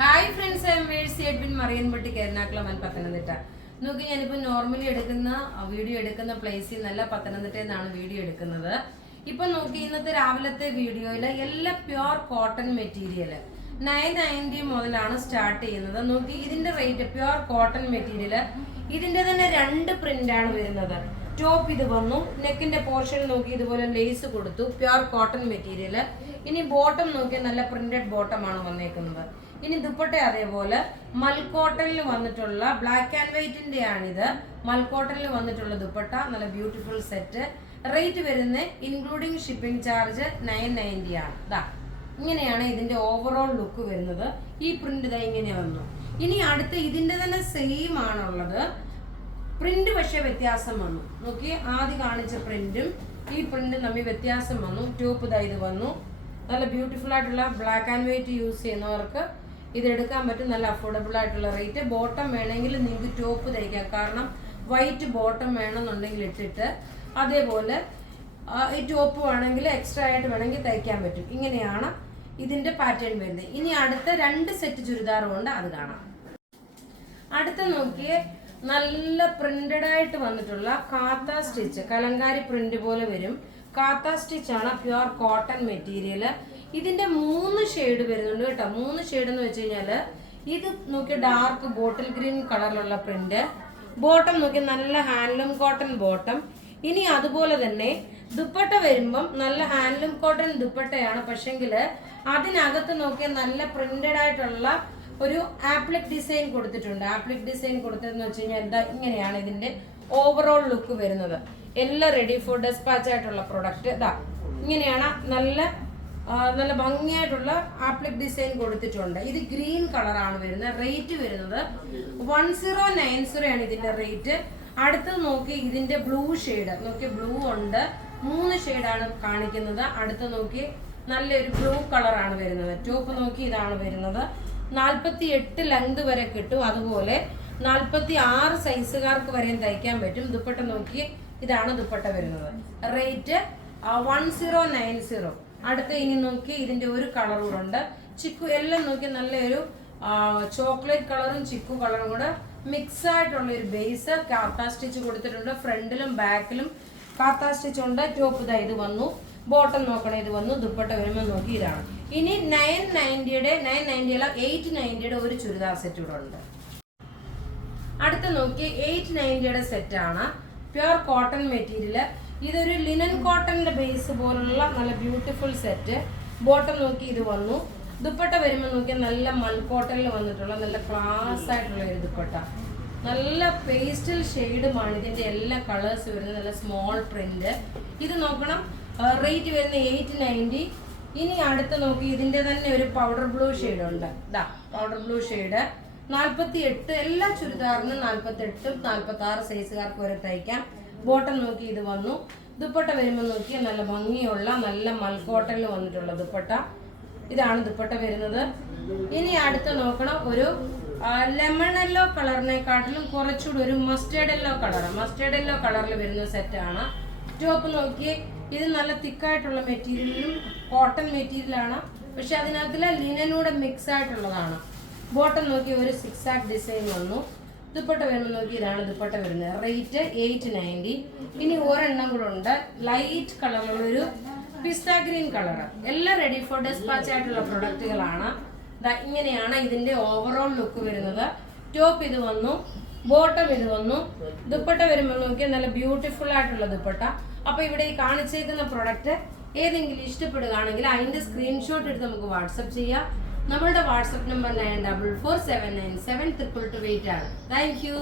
Hi friends, I am Mercy Edwin Mariyanpatti Ernakulam and Pathanamthitta. നോക്കി, ഞാനിപ്പോൾ normally video എടുക്കുന്ന പ്ലേസിൽ നിന്നല്ല, പത്തനംതിട്ടയിൽ നിന്നാണ് വീഡിയോ എടുക്കുന്നത്. ഇപ്പൊ നോക്കി, ഇന്നത്തെ രാവിലത്തെ വീഡിയോയില് എല്ലാം പ്യുവർ കോട്ടൺ മെറ്റീരിയൽ 990 മുതലാണ് സ്റ്റാർട്ട് ചെയ്യുന്നത്. നോക്കി, ഇതിന്റെ റേറ്റ് പ്യുവർ കോട്ടൺ മെറ്റീരിയൽ. ഇതിന്റെ തന്നെ 2 പ്രിന്റ് ആണ് വരുന്നത്. ടോപ്പ് ഇത് വന്നു, നെക്കിന്റെ പോർഷൻ നോക്കി ഇതുപോലെ ലേസ് കൊടുത്തു, പ്യുവർ കോട്ടൺ മെറ്റീരിയൽ. ഇനി ബോട്ടം നോക്കി നല്ല പ്രിന്റഡ് ബോട്ടം ആണ് വന്നേക്കുന്നത്. ഇനി ദുപ്പട്ട അതേപോലെ മൽക്കോട്ടനിൽ വന്നിട്ടുള്ള ബ്ലാക്ക് ആൻഡ് വൈറ്റിന്റെ ആണിത്. മൽക്കോട്ടനിൽ വന്നിട്ടുള്ള ദുപ്പട്ട നല്ല ബ്യൂട്ടിഫുൾ സെറ്റ്. റേറ്റ് വരുന്നത് ഇൻക്ലൂഡിങ് ഷിപ്പിംഗ് ചാർജ് 990 ആണ്. ഇങ്ങനെയാണ് ഇതിന്റെ ഓവറോൾ ലുക്ക് വരുന്നത്. ഈ പ്രിന്റ് ഇതാ ഇങ്ങനെ വന്നു. ഇനി അടുത്ത ഇതിന്റെ തന്നെ സെയിം ആണുള്ളത്. പ്രിന്റ് പക്ഷെ വ്യത്യാസം വന്നു. നോക്കി, ആദ്യം കാണിച്ച പ്രിന്റും ഈ പ്രിന്റും തമ്മിൽ വ്യത്യാസം വന്നു. ടോപ്പ് ഇതാ ഇത് വന്നു. നല്ല ബ്യൂട്ടിഫുൾ ആയിട്ടുള്ള ബ്ലാക്ക് ആൻഡ് വൈറ്റ് യൂസ് ചെയ്യുന്നവർക്ക് ഇത് എടുക്കാൻ പറ്റും. നല്ല അഫോർഡബിൾ ആയിട്ടുള്ള റേറ്റ്. ബോട്ടം വേണമെങ്കിൽ നിങ്ങൾക്ക് ടോപ്പ് തയ്ക്കാം, കാരണം വൈറ്റ് ബോട്ടം വേണമെന്നുണ്ടെങ്കിൽ ഇട്ടിട്ട് അതേപോലെ ഈ ടോപ്പ് വേണമെങ്കിൽ എക്സ്ട്രാ ആയിട്ട് വേണമെങ്കിൽ തയ്ക്കാൻ പറ്റും. ഇങ്ങനെയാണ് ഇതിന്റെ പാറ്റേൺ വരുന്നത്. ഇനി അടുത്ത 2 സെറ്റ് ചുരിദാറും ഉണ്ട്, അത് കാണാം. അടുത്ത നോക്കിയേ, നല്ല പ്രിന്റഡ് ആയിട്ട് വന്നിട്ടുള്ള കാത്ത സ്റ്റിച്ച്, കലങ്കാരി പ്രിന്റ് പോലെ വരും. കാത്ത സ്റ്റിച്ച് ആണ്, പ്യുവർ കോട്ടൺ മെറ്റീരിയൽ. ഇതിന്റെ 3 ഷെയ്ഡ് വരുന്നുണ്ട് കേട്ടോ. 3 ഷെയ്ഡ് എന്ന് വെച്ച് കഴിഞ്ഞാല് ഇത് നോക്കി ഡാർക്ക് ബോട്ടിൽ ഗ്രീൻ കളറിലുള്ള പ്രിന്റ്. ബോട്ടം നോക്കി നല്ല ഹാൻഡ്ലൂം കോട്ടൺ ബോട്ടം. ഇനി അതുപോലെ തന്നെ ദുപ്പട്ട വരുമ്പം നല്ല ഹാൻഡ്ലൂം കോട്ടൺ ദുപ്പട്ടയാണ്, പക്ഷെങ്കില് അതിനകത്ത് നോക്കിയാൽ നല്ല പ്രിന്റഡ് ആയിട്ടുള്ള ഒരു ആപ്ലിക് ഡിസൈൻ കൊടുത്തിട്ടുണ്ട്. ആപ്ലിക് ഡിസൈൻ കൊടുത്തതെന്ന് വെച്ച് കഴിഞ്ഞാൽ എന്താ, ഇങ്ങനെയാണ് ഇതിന്റെ ഓവറോൾ ലുക്ക് വരുന്നത്. എല്ലാം റെഡി ഫോർ ഡെസ്പാച്ച് ആയിട്ടുള്ള പ്രൊഡക്റ്റ്. ഇങ്ങനെയാണ് നല്ല ഭംഗിയായിട്ടുള്ള ആപ്ലിക് ഡിസൈൻ കൊടുത്തിട്ടുണ്ട്. ഇത് ഗ്രീൻ കളറാണ് വരുന്നത്. റേറ്റ് വരുന്നത് 1090 ആണ് ഇതിന്റെ റേറ്റ്. അടുത്തത് നോക്കി, ഇതിന്റെ ബ്ലൂ ഷെയ്ഡ് നോക്കി, ബ്ലൂ ഉണ്ട്. 3 ഷെയ്ഡാണ് കാണിക്കുന്നത്. അടുത്ത് നോക്കി, നല്ലൊരു ബ്ലൂ കളറാണ് വരുന്നത്. ടോപ്പ് നോക്കി ഇതാണ് വരുന്നത്. 48 ലെങ്ത് വരെ കിട്ടും. അതുപോലെ 46 സൈസുകാർക്ക് വരെയും തയ്ക്കാൻ പറ്റും. ദുപ്പട്ട നോക്കി ഇതാണ് ദുപ്പട്ട വരുന്നത്. റേറ്റ് 1090. അടുത്ത ഇനി നോക്കി, ഇതിന്റെ ഒരു കളർ കൂടെ ഉണ്ട്. ചിക്കു എല്ലാം നോക്കി നല്ലൊരു ചോക്ലേറ്റ് കളറും ചിക്കു കളറും കൂടെ മിക്സ് ആയിട്ടുള്ള ഒരു ബേസ്. കാത്ത സ്റ്റിച്ച് കൊടുത്തിട്ടുണ്ട്. ഫ്രണ്ടിലും ബാക്കിലും കാത്ത സ്റ്റിച്ച് ഉണ്ട്. ടോപ്പ് ഇതാ ഇത് വന്നു. ബോട്ടം നോക്കണേ ഇത് വന്നു. ദുപ്പട്ട വരുമ്പോൾ നോക്കി ഇതാണ്. ഇനി 890യുടെ ഒരു ചുരിദാർ സെറ്റ് ഇവിടെ ഉണ്ട്. അടുത്ത നോക്കി, 890യുടെ സെറ്റ് ആണ്. Pure cotton material. ഇതൊരു ലിനൻ കോട്ടന്റെ ബേസ് പോലുള്ള നല്ല ബ്യൂട്ടിഫുൾ സെറ്റ്. ബോട്ടം നോക്കി ഇത് വന്നു. ദുപ്പട്ട വരുമ്പോൾ നോക്കിയാൽ നല്ല മൽക്കോട്ടനിൽ വന്നിട്ടുള്ള നല്ല ക്ലാസ് ആയിട്ടുള്ള ഒരു ദുപ്പട്ട. നല്ല പേസ്റ്റൽ ഷെയ്ഡുമാണ് ഇതിന്റെ എല്ലാ കളേഴ്സ് വരുന്നത്. നല്ല സ്മോൾ പ്രിന്റ്. ഇത് നോക്കണം, റേറ്റ് വരുന്ന 890. ഇനി അടുത്ത് നോക്കി, ഇതിന്റെ തന്നെ ഒരു പൗഡർ ബ്ലൂ ഷെയ്ഡ് ഉണ്ട്. Powder blue shade 48. എല്ലാ ചുരിദാറിനും 48, 46 സൈസുകാർക്ക് വരെ തയ്ക്കാം. ബോട്ടം നോക്കി ഇത് വന്നു. ദുപ്പട്ട വരുമ്പോൾ നോക്കി നല്ല ഭംഗിയുള്ള നല്ല മൽക്കോട്ടനിൽ വന്നിട്ടുള്ള ദുപ്പട്ട. ഇതാണ് ദുപ്പട്ട വരുന്നത്. ഇനി അടുത്ത് നോക്കണം, ഒരു ലെമൺ യെല്ലോ കളറിനെക്കാട്ടിലും കുറച്ചുകൂടി ഒരു മസ്റ്റേർഡ് യെല്ലോ കളറിൽ വരുന്ന സെറ്റാണ്. ടോപ്പ് നോക്കി, ഇത് നല്ല തിക്കായിട്ടുള്ള മെറ്റീരിയലും കോട്ടൺ മെറ്റീരിയലാണ്, പക്ഷെ അതിനകത്തിലെ ലിനനൂടെ മിക്സ് ആയിട്ടുള്ളതാണ്. ബോട്ടം നോക്കി ഒരു സിക്സാക് ഡിസൈൻ വന്നു. ദുപ്പട്ട വരുമ്പോൾ നോക്കി ഇതാണ് ദുപ്പട്ട വരുന്നത്. റേറ്റ് 890. ഇനി ഒരെണ്ണം കൂടെ ഉണ്ട്, ലൈറ്റ് കളറുള്ളൊരു പിസ്ത ഗ്രീൻ കളർ. എല്ലാം റെഡി ഫോർ ഡെസ്പാച്ച് ആയിട്ടുള്ള പ്രൊഡക്റ്റുകളാണ്. ഇങ്ങനെയാണ് ഇതിന്റെ ഓവറോൾ ലുക്ക് വരുന്നത്. ടോപ്പ് ഇത് വന്നു, ബോട്ടം ഇത് വന്നു. ദുപ്പട്ട വരുമ്പോൾ നോക്കിയാൽ നല്ല ബ്യൂട്ടിഫുൾ ആയിട്ടുള്ള ദുപ്പട്ട. അപ്പൊ ഇവിടെ ഈ കാണിച്ചേക്കുന്ന പ്രൊഡക്റ്റ് ഏതെങ്കിലും ഇഷ്ടപ്പെടുകയാണെങ്കിൽ അതിന്റെ സ്ക്രീൻഷോട്ട് എടുത്ത് നമുക്ക് വാട്സപ്പ് ചെയ്യാം. നമ്മളുടെ വാട്സപ്പ് നമ്പർ 9447972228 ആണ്. Thank you.